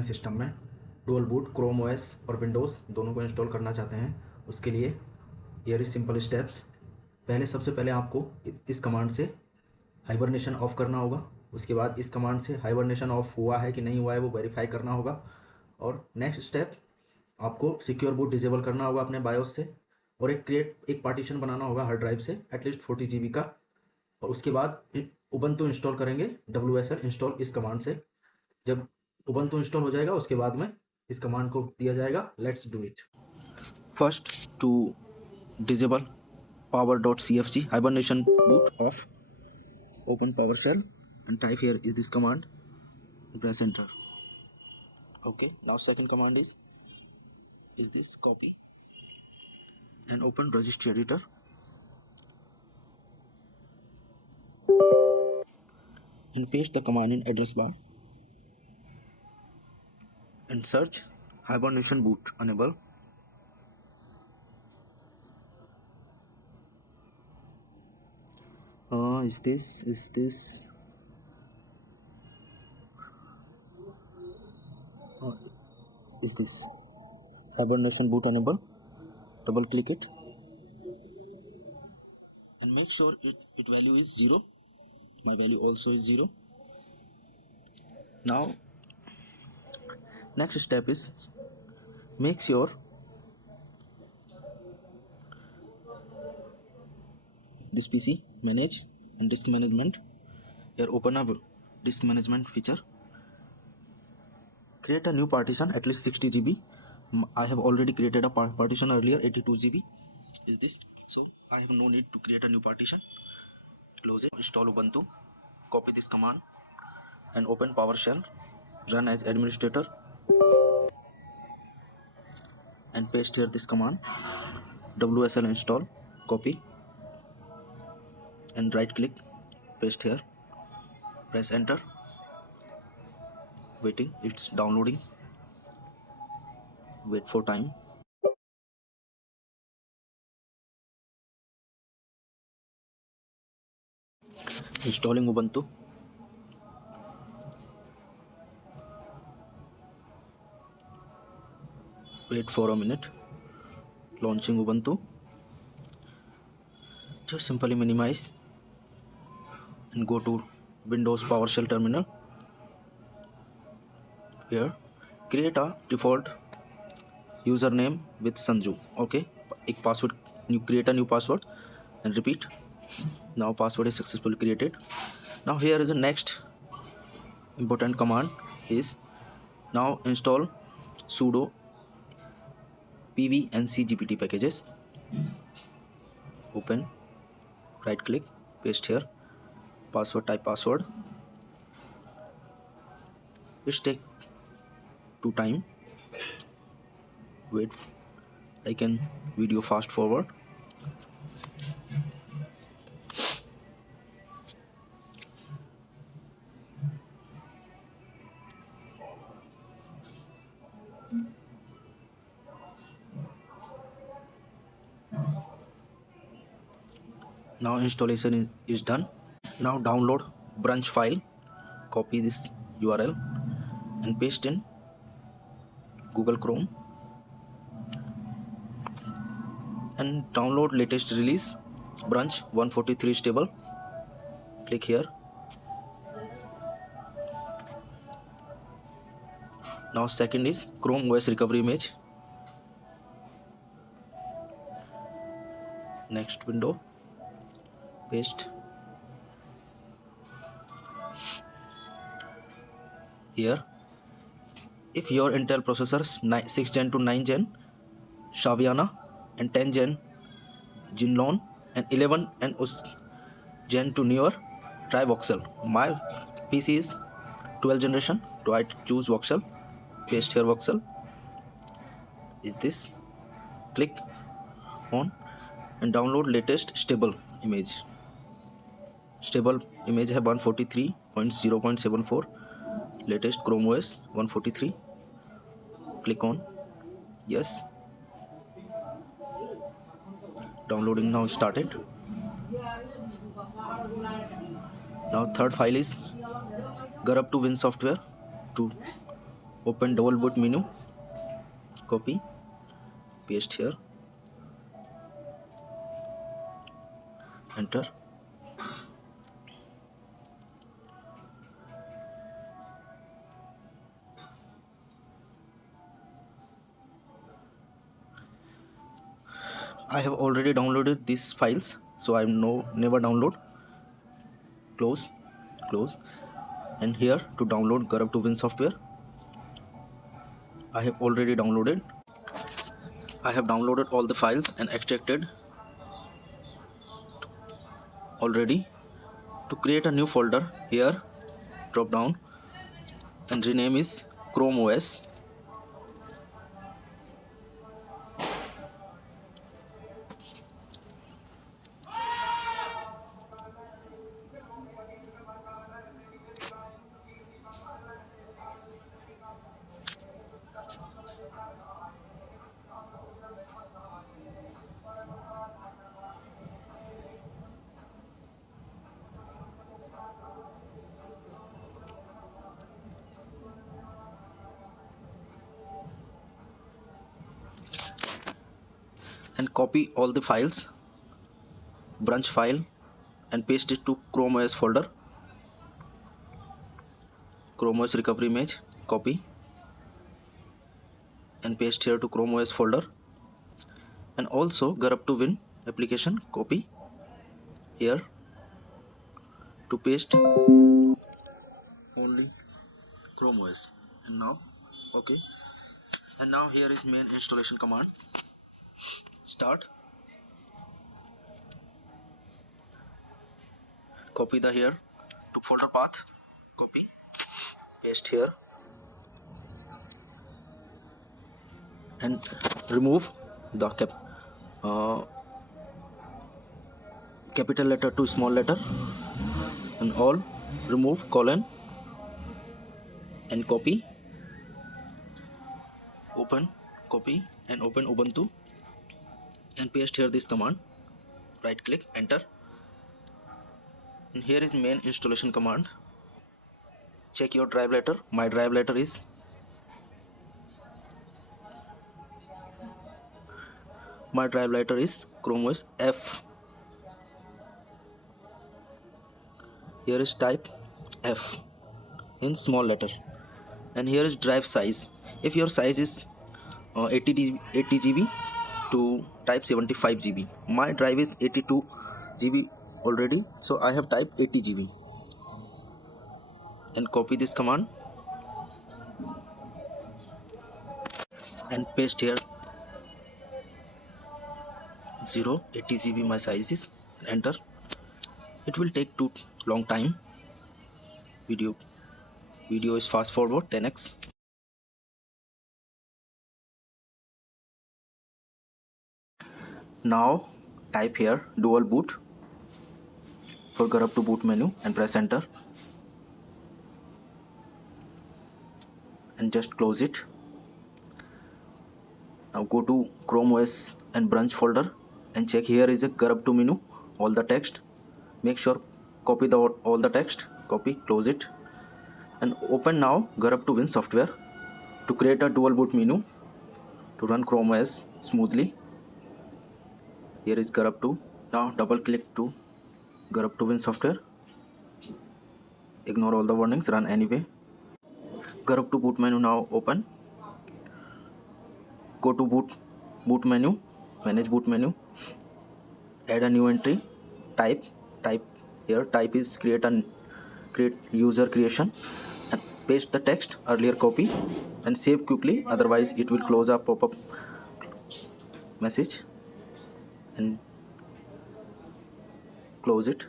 अपने सिस्टम में dual boot Chrome OS और विंडोज़ दोनों को इंस्टॉल करना चाहते हैं, उसके लिए हियर इज सिंपल स्टेप्स। सबसे पहले आपको इस कमांड से हाइबरनेशन ऑफ करना होगा। उसके बाद इस कमांड से हाइबरनेशन ऑफ हुआ है कि नहीं हुआ है वो वेरीफाई करना होगा। और नेक्स्ट स्टेप, आपको सिक्योर बूट डिसेबल करना होगा अपने बायोस से, और एक पार्टीशन बनाना होगा हार्ड ड्राइव से एटलीस्ट 40 GB का। और उसके बाद उबंटू इंस्टॉल करेंगे, WSL इंस्टॉल इस कमांड से। जब उबंटू इंस्टॉल हो जाएगा उसके बाद में इस कमांड को दिया जाएगा, let's do it. First, to disable power.cfg hibernation boot off, open PowerShell and type here is this command, press enter. Okay, now second command is this copy and open registry editor and paste the command in address bar and search hibernation boot enable. Is this hibernation boot enable? Double click it and make sure it value is 0. My value also is 0. Now next step is make sure this PC manage and disk management. Here open up disk management feature, create a new partition at least 60 GB. I have already created a partition earlier, 82 GB is this, so I have no need to create a new partition. Close it, install Ubuntu, copy this command and open PowerShell, run as administrator and paste here this command, WSL install, copy and right click, paste here, press enter. Waiting, it's downloading, wait for time. Installing Ubuntu, wait for a minute. Launching Ubuntu, just simply minimize and go to Windows PowerShell terminal. Here create a default username with Sanju. Okay, एक password, you create a new password and repeat. Now password is successfully created. Now here is the next important command is now install sudo pv and cgpt packages. Open, right click, paste here, password, type password. It's take to time, wait, I can video fast forward. Now installation is done. Now download branch file, copy this URL and paste in Google Chrome and download latest release branch 143 stable. Click here. Now second is Chrome OS recovery image. Next window, paste here. If your Intel processors 6 Gen to 9 Gen Shaviana and 10 Gen Jinlon and 11 and Gen to newer, try Voxel. My PC is 12 generation, so I choose Voxel. Paste here Voxel. Is this? Click on and download latest stable image. Stable image है 143.0.74, latest Chrome OS 143. Click on yes. Downloading now started. Now third file is Garup to Win software to open double boot menu, copy, paste here, enter. I have already downloaded these files, so I never download. Close, close, and here to download Grub to Win software. I have already downloaded. I have downloaded all the files and extracted already. To create a new folder, here drop down and rename is Chrome OS. And copy all the files, branch file, and paste it to Chrome OS folder. Chrome OS recovery image, copy and paste here to Chrome OS folder. And also Grub to Win application, copy here to paste only Chrome OS. And now okay, and now here is main installation command. Start, copy the here to folder path, copy, paste here, and remove the uh, capital letter to small letter, and all remove colon, and copy, open, copy and open Ubuntu and paste here this command. Right click, enter, and here is main installation command. Check your drive letter. My drive letter is Chrome OS F. Here is type F in small letter, and here is drive size. If your size is 80 GB, to type 75 GB. My drive is 82 GB already, so I have typed 80 GB, and copy this command and paste here 80 GB my size is, enter. It will take too long time. Video is fast forward 10x. Now type here dual boot for Grub to boot menu and press enter, and just close it. Now go to Chrome OS and branch folder and check here is a Grub to menu, all the text. Make sure copy all the text, copy, close it, and open now Grub to Win software to create a dual boot menu to run Chrome OS smoothly. Here is Grub to. Now double click to Grub to Win software. Ignore all the warnings, run anyway. Grub to boot menu now open. Go to boot menu, manage boot menu, add a new entry, type here, type is create user creation, and paste the text earlier copy and save quickly, otherwise it will close a pop-up message, and close it.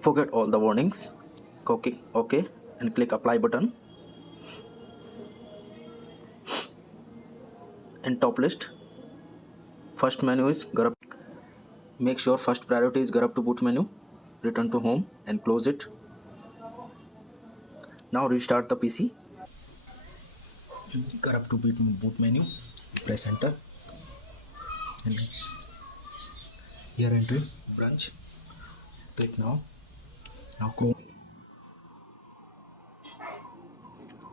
Forget all the warnings, okay, and click apply button. And top list, first menu is Grub. Make sure first priority is Grub to boot menu. Return to home and close it. Now restart the PC. Grub to boot menu. Press enter. And here enter branch. Click now. Now Chrome.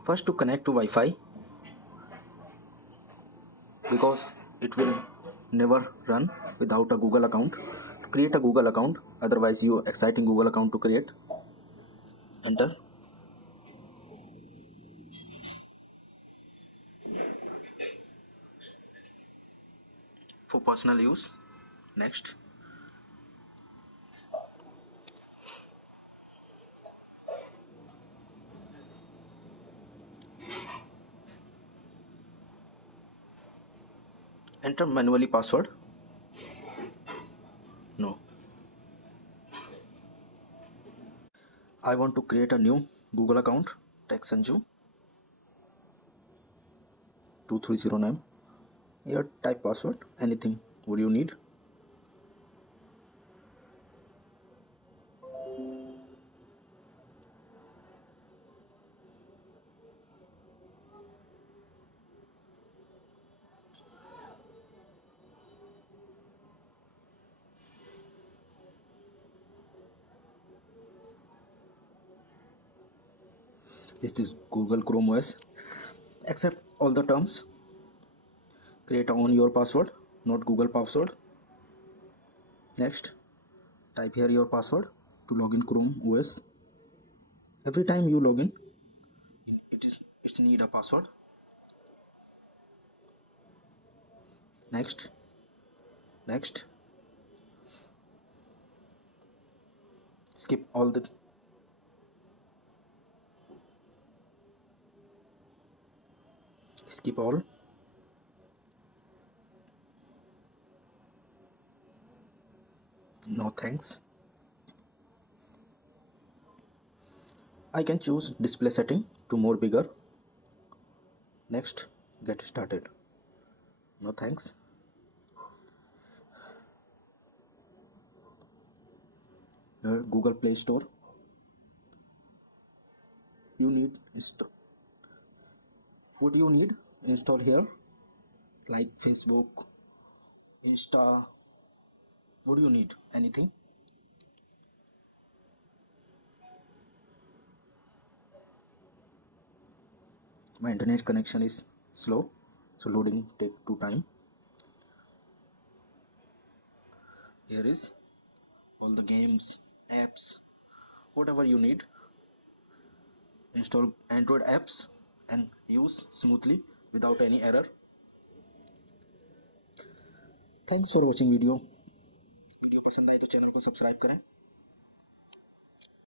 First, to connect to Wi-Fi, because it will never run without a Google account. To create a Google account, otherwise you exciting Google account to create. Enter. For personal use. Next. Enter manually password. No. I want to create a new Google account. Text Sanju 2309. Here type password. Anything would you need. Is this Google Chrome OS? Accept all the terms. Create on your password, not Google password. Next, type here your password to login Chrome OS. Every time you login, it's need a password. Next, next. Skip all the. Skip all. No thanks. I can choose display setting to more bigger. Next, get started. No thanks. Here, Google Play Store. You need what you need install here, like Facebook, Insta. What do you need? Anything? My internet connection is slow, so loading take two time. Here is all the games, apps, whatever you need. Install Android apps and use smoothly without any error. Thanks for watching video पसंद आए तो channel को subscribe करें.